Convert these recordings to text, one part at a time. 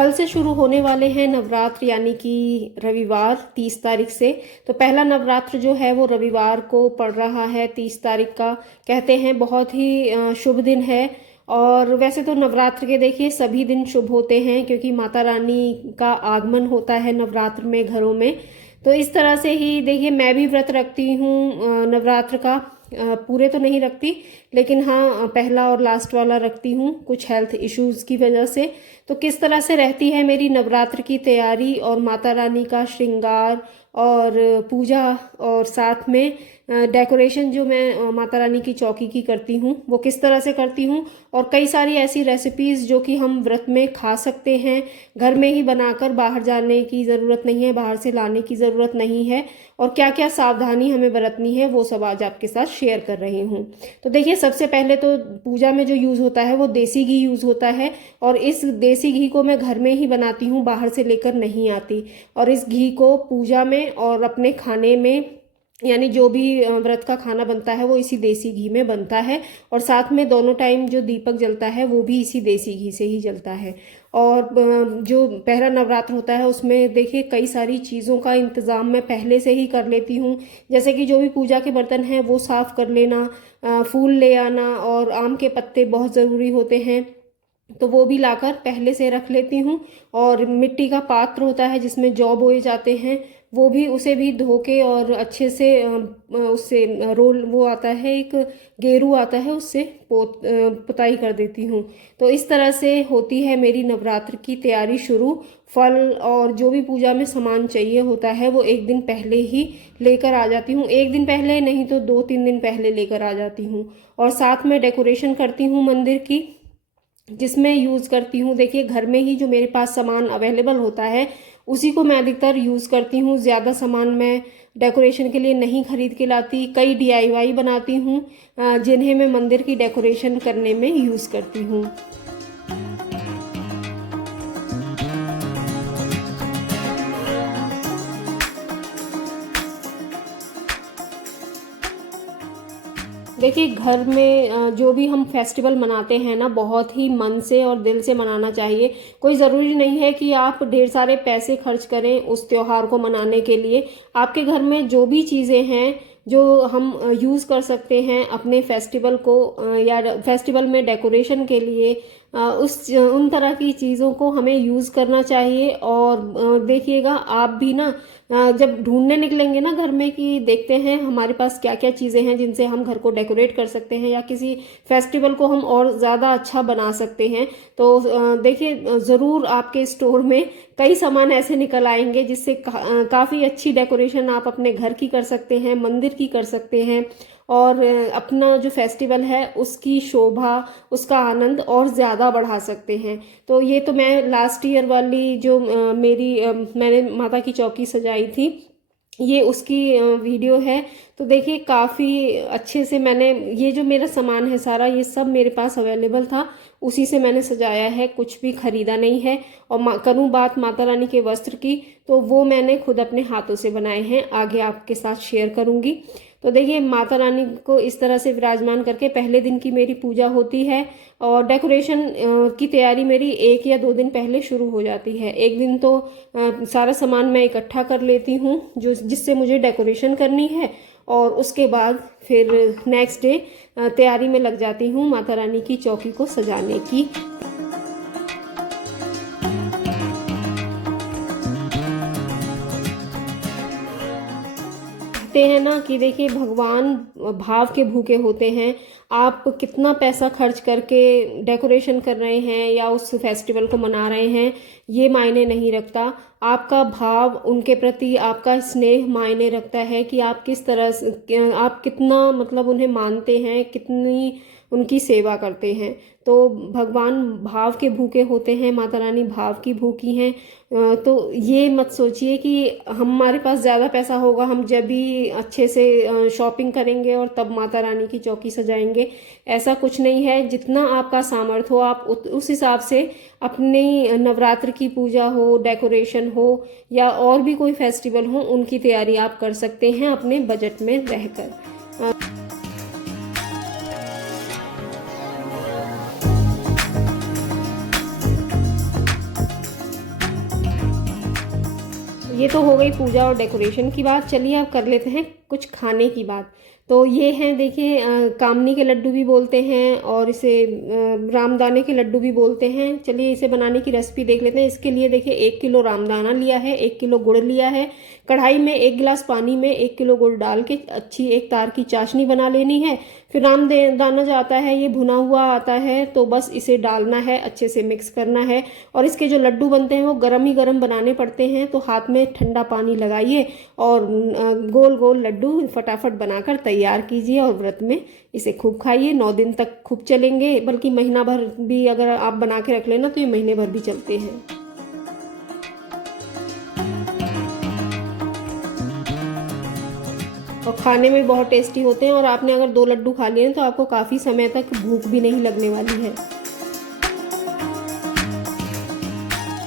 कल से शुरू होने वाले हैं नवरात्र यानी कि रविवार 30 तारीख से। तो पहला नवरात्र जो है वो रविवार को पड़ रहा है 30 तारीख का। कहते हैं बहुत ही शुभ दिन है। और वैसे तो नवरात्र के देखिए सभी दिन शुभ होते हैं क्योंकि माता रानी का आगमन होता है नवरात्र में घरों में। तो इस तरह से ही देखिए मैं भी व्रत रखती हूँ नवरात्र का। पूरे तो नहीं रखती लेकिन हाँ पहला और लास्ट वाला रखती हूँ कुछ हेल्थ इश्यूज की वजह से। तो किस तरह से रहती है मेरी नवरात्र की तैयारी और माता रानी का श्रृंगार और पूजा और साथ में डेकोरेशन जो मैं माता रानी की चौकी की करती हूँ वो किस तरह से करती हूँ। और कई सारी ऐसी रेसिपीज़ जो कि हम व्रत में खा सकते हैं घर में ही बनाकर, बाहर जाने की ज़रूरत नहीं है, बाहर से लाने की ज़रूरत नहीं है। और क्या क्या सावधानी हमें बरतनी है वो सब आज आपके साथ शेयर कर रही हूँ। तो देखिए सबसे पहले तो पूजा में जो यूज़ होता है वो देसी घी यूज़ होता है। और इस देसी घी को मैं घर में ही बनाती हूँ, बाहर से लेकर नहीं आती। और इस घी को पूजा में और अपने खाने में यानी जो भी व्रत का खाना बनता है वो इसी देसी घी में बनता है। और साथ में दोनों टाइम जो दीपक जलता है वो भी इसी देसी घी से ही जलता है। और जो पहला नवरात्र होता है उसमें देखिए कई सारी चीज़ों का इंतज़ाम मैं पहले से ही कर लेती हूँ। जैसे कि जो भी पूजा के बर्तन हैं वो साफ़ कर लेना, फूल ले आना और आम के पत्ते बहुत ज़रूरी होते हैं तो वो भी लाकर पहले से रख लेती हूँ। और मिट्टी का पात्र होता है जिसमें जौ बोए जाते हैं वो भी, उसे भी धो के और अच्छे से उससे रोल वो आता है एक गेरू आता है उससे पुताई कर देती हूँ। तो इस तरह से होती है मेरी नवरात्र की तैयारी शुरू। फल और जो भी पूजा में सामान चाहिए होता है वो एक दिन पहले ही लेकर आ जाती हूँ, एक दिन पहले नहीं तो 2-3 दिन पहले लेकर आ जाती हूँ। और साथ में डेकोरेशन करती हूँ मंदिर की जिसमें यूज़ करती हूँ देखिए घर में ही जो मेरे पास सामान अवेलेबल होता है उसी को मैं अधिकतर यूज़ करती हूँ। ज़्यादा सामान मैं डेकोरेशन के लिए नहीं खरीद के लाती। कई DIY बनाती हूँ जिन्हें मैं मंदिर की डेकोरेशन करने में यूज़ करती हूँ। देखिए घर में जो भी हम फेस्टिवल मनाते हैं ना बहुत ही मन से और दिल से मनाना चाहिए। कोई ज़रूरी नहीं है कि आप ढेर सारे पैसे खर्च करें उस त्योहार को मनाने के लिए। आपके घर में जो भी चीज़ें हैं जो हम यूज़ कर सकते हैं अपने फेस्टिवल को या फेस्टिवल में डेकोरेशन के लिए, उन तरह की चीज़ों को हमें यूज़ करना चाहिए। और देखिएगा आप भी ना जब ढूंढने निकलेंगे ना घर में कि देखते हैं हमारे पास क्या क्या चीज़ें हैं जिनसे हम घर को डेकोरेट कर सकते हैं या किसी फेस्टिवल को हम और ज़्यादा अच्छा बना सकते हैं, तो देखिए ज़रूर आपके स्टोर में कई सामान ऐसे निकल आएंगे जिससे काफ़ी अच्छी डेकोरेशन आप अपने घर की कर सकते हैं, मंदिर की कर सकते हैं। और अपना जो फेस्टिवल है उसकी शोभा, उसका आनंद और ज़्यादा बढ़ा सकते हैं। तो ये तो मैं लास्ट ईयर वाली जो मैंने माता की चौकी सजाई थी ये उसकी वीडियो है। तो देखिए काफ़ी अच्छे से मैंने ये जो मेरा सामान है सारा ये सब मेरे पास अवेलेबल था, उसी से मैंने सजाया है, कुछ भी खरीदा नहीं है। और करूँ बात माता रानी के वस्त्र की तो वो मैंने खुद अपने हाथों से बनाए हैं, आगे आपके साथ शेयर करूँगी। तो देखिए माता रानी को इस तरह से विराजमान करके पहले दिन की मेरी पूजा होती है और डेकोरेशन की तैयारी मेरी 1 या 2 दिन पहले शुरू हो जाती है। एक दिन तो सारा सामान मैं इकट्ठा कर लेती हूँ जो जिससे मुझे डेकोरेशन करनी है और उसके बाद फिर नेक्स्ट डे तैयारी में लग जाती हूँ माता रानी की चौकी को सजाने की। कहते हैं ना कि देखिए भगवान भाव के भूखे होते हैं। आप कितना पैसा खर्च करके डेकोरेशन कर रहे हैं या उस फेस्टिवल को मना रहे हैं ये मायने नहीं रखता। आपका भाव उनके प्रति, आपका स्नेह मायने रखता है कि आप किस तरह से, आप कितना मतलब उन्हें मानते हैं, कितनी उनकी सेवा करते हैं। तो भगवान भाव के भूखे होते हैं, माता रानी भाव की भूखी हैं। तो ये मत सोचिए कि हमारे पास ज़्यादा पैसा होगा हम जब भी अच्छे से शॉपिंग करेंगे और तब माता रानी की चौकी सजाएंगे, ऐसा कुछ नहीं है। जितना आपका सामर्थ्य हो आप उस हिसाब से अपनी नवरात्र की पूजा हो, डेकोरेशन हो या और भी कोई फेस्टिवल हो उनकी तैयारी आप कर सकते हैं अपने बजट में रहकर। ये तो हो गई पूजा और डेकोरेशन की बात। चलिए अब कर लेते हैं कुछ खाने की बात। तो ये हैं देखिए कामनी के लड्डू भी बोलते हैं और इसे रामदाने के लड्डू भी बोलते हैं। चलिए इसे बनाने की रेसिपी देख लेते हैं। इसके लिए देखिए 1 किलो रामदाना लिया है, 1 किलो गुड़ लिया है। कढ़ाई में 1 गिलास पानी में 1 किलो गुड़ डाल के अच्छी एक तार की चाशनी बना लेनी है। फिर रामदाना जो आता है ये भुना हुआ आता है, तो बस इसे डालना है, अच्छे से मिक्स करना है। और इसके जो लड्डू बनते हैं वो गरम ही गरम बनाने पड़ते हैं, तो हाथ में ठंडा पानी लगाइए और गोल गोल लड्डू फटाफट बनाकर तैयार कीजिए और व्रत में इसे खूब खाइए। 9 दिन तक खूब चलेंगे, बल्कि महीना भर भी अगर आप बना के रख लेना तो ये महीने भर भी चलते हैं। और खाने में बहुत टेस्टी होते हैं, और आपने अगर 2 लड्डू खा लिए तो आपको काफ़ी समय तक भूख भी नहीं लगने वाली है।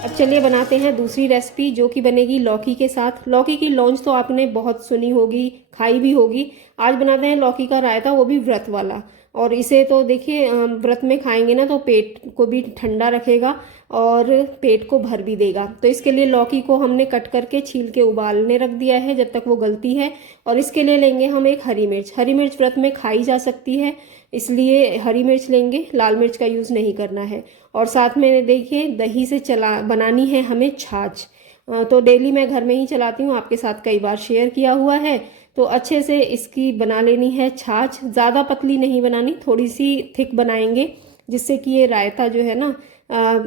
अब चलिए बनाते हैं दूसरी रेसिपी, जो कि बनेगी लौकी के साथ। लौकी की लौंज तो आपने बहुत सुनी होगी, खाई भी होगी। आज बनाते हैं लौकी का रायता, वो भी व्रत वाला। और इसे तो देखिए व्रत में खाएंगे ना तो पेट को भी ठंडा रखेगा और पेट को भर भी देगा। तो इसके लिए लौकी को हमने कट करके छील के उबालने रख दिया है जब तक वो गलती है। और इसके लिए लेंगे हम एक हरी मिर्च। हरी मिर्च व्रत में खाई जा सकती है, इसलिए हरी मिर्च लेंगे, लाल मिर्च का यूज़ नहीं करना है। और साथ में देखिए दही से बनानी है हमें छाछ। तो डेली मैं घर में ही चलाती हूँ, आपके साथ कई बार शेयर किया हुआ है। तो अच्छे से इसकी बना लेनी है छाछ। ज़्यादा पतली नहीं बनानी, थोड़ी सी थिक बनाएंगे, जिससे कि ये रायता जो है ना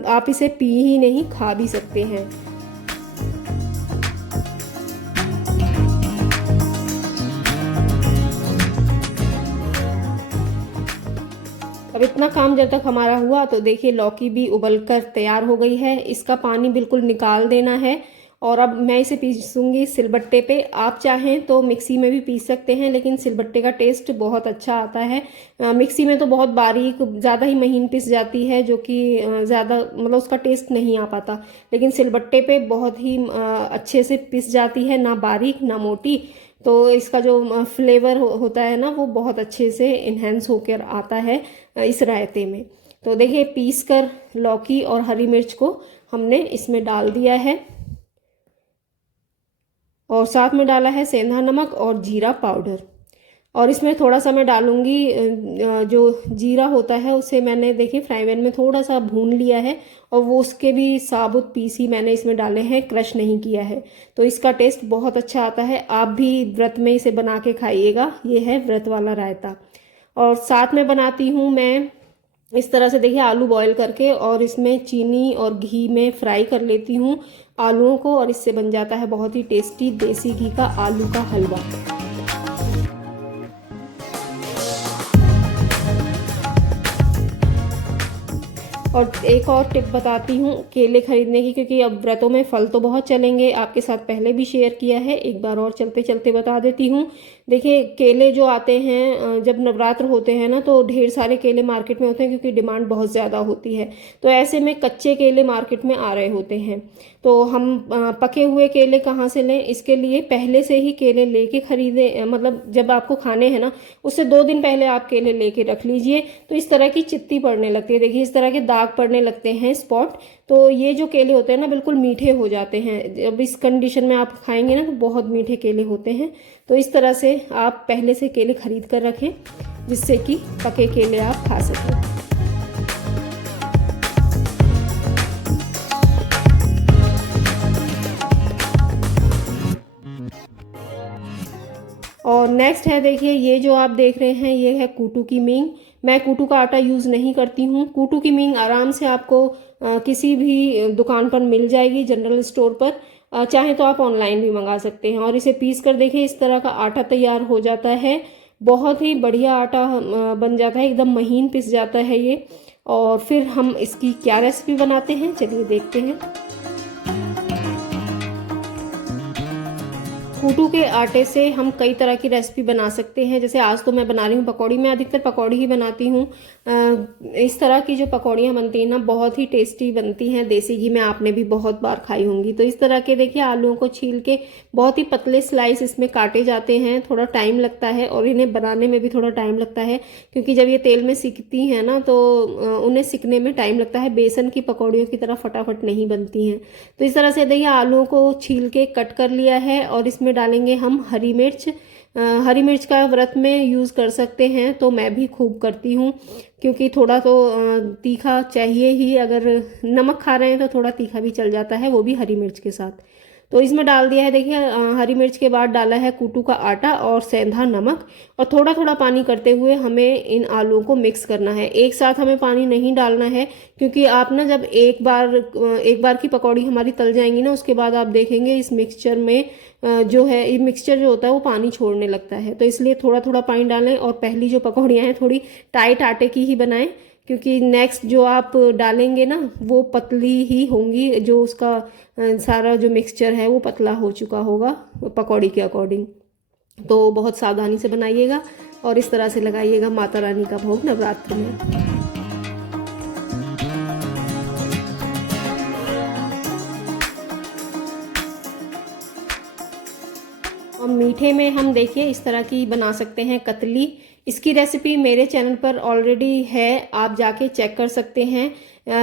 आप इसे पी ही नहीं, खा भी सकते हैं। अब इतना काम जब तक हमारा हुआ तो देखिए लौकी भी उबलकर तैयार हो गई है। इसका पानी बिल्कुल निकाल देना है। और अब मैं इसे पीसूंगी सिलबट्टे पे। आप चाहें तो मिक्सी में भी पीस सकते हैं, लेकिन सिलबट्टे का टेस्ट बहुत अच्छा आता है। मिक्सी में तो बहुत बारीक, ज़्यादा ही महीन पिस जाती है, जो कि ज़्यादा मतलब उसका टेस्ट नहीं आ पाता। लेकिन सिलबट्टे पे बहुत ही अच्छे से पिस जाती है, ना बारीक ना मोटी। तो इसका जो फ्लेवर होता है ना वो बहुत अच्छे से इन्हेंस होकर आता है इस रायते में। तो देखिए पीस कर लौकी और हरी मिर्च को हमने इसमें डाल दिया है, और साथ में डाला है सेंधा नमक और जीरा पाउडर। और इसमें थोड़ा सा मैं डालूंगी जो जीरा होता है उसे मैंने देखिए फ्राई पैन में थोड़ा सा भून लिया है, और वो उसके भी साबुत पीस ही मैंने इसमें डाले हैं, क्रश नहीं किया है। तो इसका टेस्ट बहुत अच्छा आता है। आप भी व्रत में इसे बना के खाइएगा। ये है व्रत वाला रायता। और साथ में बनाती हूँ मैं इस तरह से देखिए आलू बॉईल करके, और इसमें चीनी और घी में फ्राई कर लेती हूँ आलूओं को, और इससे बन जाता है बहुत ही टेस्टी देसी घी का आलू का हलवा। और एक और टिप बताती हूँ केले खरीदने की, क्योंकि अब व्रतों में फल तो बहुत चलेंगे, आपके साथ पहले भी शेयर किया है, एक बार और चलते चलते बता देती हूँ। देखिए केले जो आते हैं जब नवरात्र होते हैं ना तो ढेर सारे केले मार्केट में होते हैं, क्योंकि डिमांड बहुत ज़्यादा होती है। तो ऐसे में कच्चे केले मार्केट में आ रहे होते हैं। तो हम पके हुए केले कहाँ से लें, इसके लिए पहले से ही केले लेके खरीदे, मतलब जब आपको खाने हैं ना उससे 2 दिन पहले आप केले लेके रख लीजिए। तो इस तरह की चित्ती पड़ने लगती है, देखिए इस तरह के दाग पड़ने लगते हैं, स्पॉट। तो ये जो केले होते हैं ना बिल्कुल मीठे हो जाते हैं। जब इस कंडीशन में आप खाएंगे ना तो बहुत मीठे केले होते हैं। तो इस तरह से आप पहले से केले खरीद कर रखें, जिससे कि पके केले आप खा सकें। और नेक्स्ट है देखिए ये जो आप देख रहे हैं ये है कूटू की मींग। मैं कूटू का आटा यूज़ नहीं करती हूँ। कूटू की मींग आराम से आपको किसी भी दुकान पर मिल जाएगी, जनरल स्टोर पर। चाहे तो आप ऑनलाइन भी मंगा सकते हैं। और इसे पीस कर देखिए इस तरह का आटा तैयार हो जाता है। बहुत ही बढ़िया आटा बन जाता है, एकदम महीन पिस जाता है ये। और फिर हम इसकी क्या रेसिपी बनाते हैं, चलिए देखते हैं। कूटू के आटे से हम कई तरह की रेसिपी बना सकते हैं। जैसे आज तो मैं बना रही हूँ पकौड़ी। मैं अधिकतर पकौड़ी ही बनाती हूँ। इस तरह की जो पकौड़ियाँ बनती हैं ना, बहुत ही टेस्टी बनती हैं। देसी घी में आपने भी बहुत बार खाई होंगी। तो इस तरह के देखिए आलूओं को छील के बहुत ही पतले स्लाइस इसमें काटे जाते हैं। थोड़ा टाइम लगता है और इन्हें बनाने में भी थोड़ा टाइम लगता है, क्योंकि जब ये तेल में सिकती हैं ना तो उन्हें सिकने में टाइम लगता है। बेसन की पकौड़ियों की तरह फटाफट नहीं बनती हैं। तो इस तरह से देखिए आलूओं को छील के कट कर लिया है और इसमें डालेंगे हम हरी मिर्च। हरी मिर्च का व्रत में यूज़ कर सकते हैं, तो मैं भी खूब करती हूँ, क्योंकि थोड़ा तो तीखा चाहिए ही। अगर नमक खा रहे हैं तो थोड़ा तीखा भी चल जाता है, वो भी हरी मिर्च के साथ। तो इसमें डाल दिया है देखिए हरी मिर्च के बाद डाला है कूटू का आटा और सेंधा नमक, और थोड़ा थोड़ा पानी करते हुए हमें इन आलूओं को मिक्स करना है। एक साथ हमें पानी नहीं डालना है, क्योंकि आप ना जब एक बार की पकौड़ी हमारी तल जाएंगी ना, उसके बाद आप देखेंगे इस मिक्सचर में जो है ये मिक्सचर जो होता है वो पानी छोड़ने लगता है। तो इसलिए थोड़ा थोड़ा पानी डालें और पहली जो पकौड़ियाँ हैं थोड़ी टाइट आटे की ही बनाएं, क्योंकि नेक्स्ट जो आप डालेंगे ना वो पतली ही होंगी। जो उसका सारा जो मिक्सचर है वो पतला हो चुका होगा पकौड़ी के अकॉर्डिंग। तो बहुत सावधानी से बनाइएगा और इस तरह से लगाइएगा माता रानी का भोग नवरात्र में। और मीठे में हम देखिए इस तरह की बना सकते हैं कतली। इसकी रेसिपी मेरे चैनल पर ऑलरेडी है, आप जाके चेक कर सकते हैं।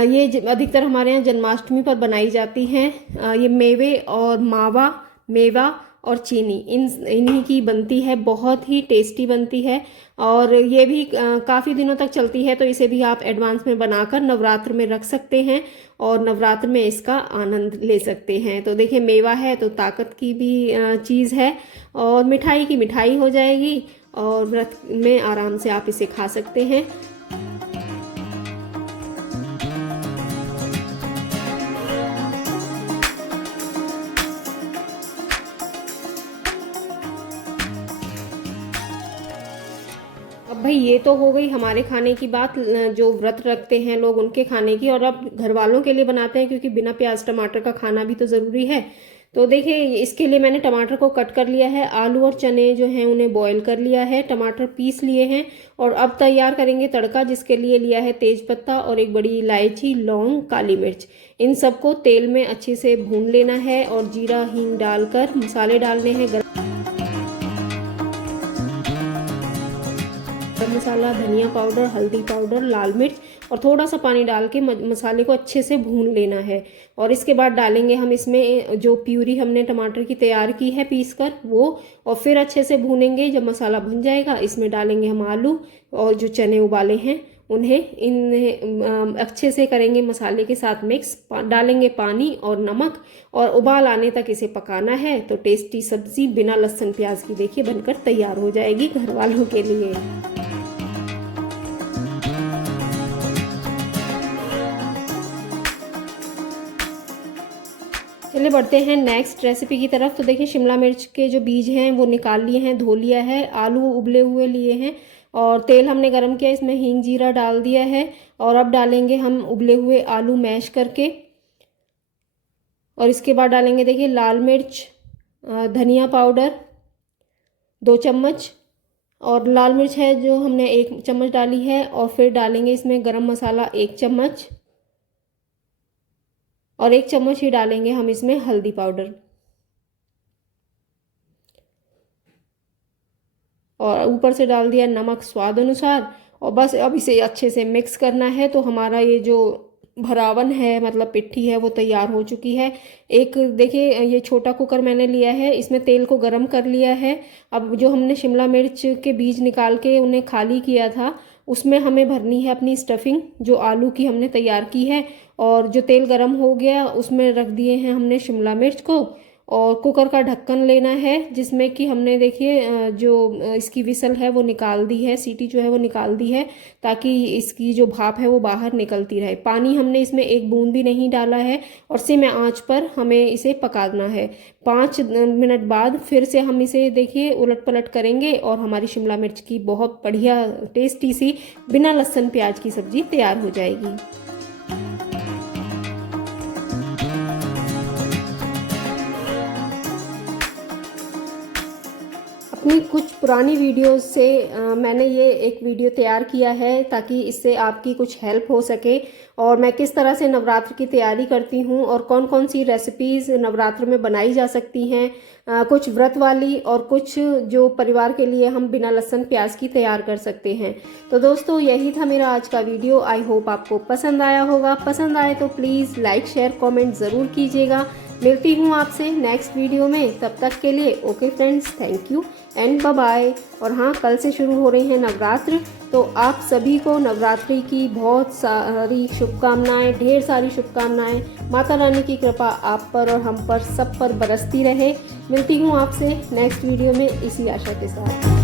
ये अधिकतर हमारे यहाँ जन्माष्टमी पर बनाई जाती हैं। ये मेवे और मावा, मेवा और चीनी इन्हीं की बनती है। बहुत ही टेस्टी बनती है और ये भी काफ़ी दिनों तक चलती है। तो इसे भी आप एडवांस में बनाकर नवरात्र में रख सकते हैं और नवरात्र में इसका आनंद ले सकते हैं। तो देखिए मेवा है तो ताकत की भी चीज़ है, और मिठाई की मिठाई हो जाएगी, और व्रत में आराम से आप इसे खा सकते हैं। अब भाई ये तो हो गई हमारे खाने की बात, जो व्रत रखते हैं लोग उनके खाने की। और अब घर वालों के लिए बनाते हैं, क्योंकि बिना प्याज टमाटर का खाना भी तो ज़रूरी है। तो देखिए इसके लिए मैंने टमाटर को कट कर लिया है, आलू और चने जो हैं उन्हें बॉईल कर लिया है, टमाटर पीस लिए हैं। और अब तैयार करेंगे तड़का, जिसके लिए लिया है तेज पत्ता और एक बड़ी इलायची, लौंग, काली मिर्च। इन सबको तेल में अच्छे से भून लेना है और जीरा हींग डालकर मसाले डालने हैं। गरम मसाला, धनिया पाउडर, हल्दी पाउडर, लाल मिर्च और थोड़ा सा पानी डाल के मसाले को अच्छे से भून लेना है। और इसके बाद डालेंगे हम इसमें जो प्यूरी हमने टमाटर की तैयार की है पीस कर वो, और फिर अच्छे से भूनेंगे। जब मसाला भुन जाएगा इसमें डालेंगे हम आलू और जो चने उबाले हैं उन्हें इन्हें अच्छे से करेंगे मसाले के साथ मिक्स। डालेंगे पानी और नमक और उबाल आने तक इसे पकाना है। तो टेस्टी सब्जी बिना लहसुन प्याज की देखिए बनकर तैयार हो जाएगी घर वालों के लिए। चलिए बढ़ते हैं नेक्स्ट रेसिपी की तरफ। तो देखिए शिमला मिर्च के जो बीज हैं वो निकाल लिए हैं, धो लिया है। आलू उबले हुए लिए हैं और तेल हमने गरम किया, इसमें हींग जीरा डाल दिया है। और अब डालेंगे हम उबले हुए आलू मैश करके, और इसके बाद डालेंगे देखिए लाल मिर्च, धनिया पाउडर 2 चम्मच, और लाल मिर्च है जो हमने 1 चम्मच डाली है। और फिर डालेंगे इसमें गरम मसाला 1 चम्मच, और 1 चम्मच ही डालेंगे हम इसमें हल्दी पाउडर। और ऊपर से डाल दिया नमक स्वाद अनुसार। और बस अब इसे अच्छे से मिक्स करना है। तो हमारा ये जो भरावन है, मतलब पिट्ठी है, वो तैयार हो चुकी है। एक देखिए ये छोटा कुकर मैंने लिया है, इसमें तेल को गरम कर लिया है। अब जो हमने शिमला मिर्च के बीज निकाल के उन्हें खाली किया था, उसमें हमें भरनी है अपनी स्टफिंग जो आलू की हमने तैयार की है। और जो तेल गरम हो गया उसमें रख दिए हैं हमने शिमला मिर्च को, और कुकर का ढक्कन लेना है, जिसमें कि हमने देखिए जो इसकी विसल है वो निकाल दी है, सीटी जो है वो निकाल दी है, ताकि इसकी जो भाप है वो बाहर निकलती रहे। पानी हमने इसमें 1 बूंद भी नहीं डाला है, और सिम आंच पर हमें इसे पकाना है। 5 मिनट बाद फिर से हम इसे देखिए उलट पलट करेंगे, और हमारी शिमला मिर्च की बहुत बढ़िया टेस्टी सी बिना लहसुन प्याज की सब्जी तैयार हो जाएगी। अपनी कुछ पुरानी वीडियोस से मैंने ये एक वीडियो तैयार किया है ताकि इससे आपकी कुछ हेल्प हो सके, और मैं किस तरह से नवरात्र की तैयारी करती हूँ और कौन कौन सी रेसिपीज़ नवरात्र में बनाई जा सकती हैं, कुछ व्रत वाली और कुछ जो परिवार के लिए हम बिना लहसुन प्याज की तैयार कर सकते हैं। तो दोस्तों यही था मेरा आज का वीडियो। आई होप आपको पसंद आया होगा। पसंद आए तो प्लीज़ लाइक शेयर कमेंट ज़रूर कीजिएगा। मिलती हूँ आपसे नेक्स्ट वीडियो में, तब तक के लिए okay friends, thank you and bye bye. और हाँ, कल से शुरू हो रही हैं नवरात्र, तो आप सभी को नवरात्रि की बहुत सारी शुभकामनाएं, ढेर सारी शुभकामनाएं। माता रानी की कृपा आप पर और हम पर सब पर बरसती रहे। मिलती हूँ आपसे नेक्स्ट वीडियो में इसी आशा के साथ।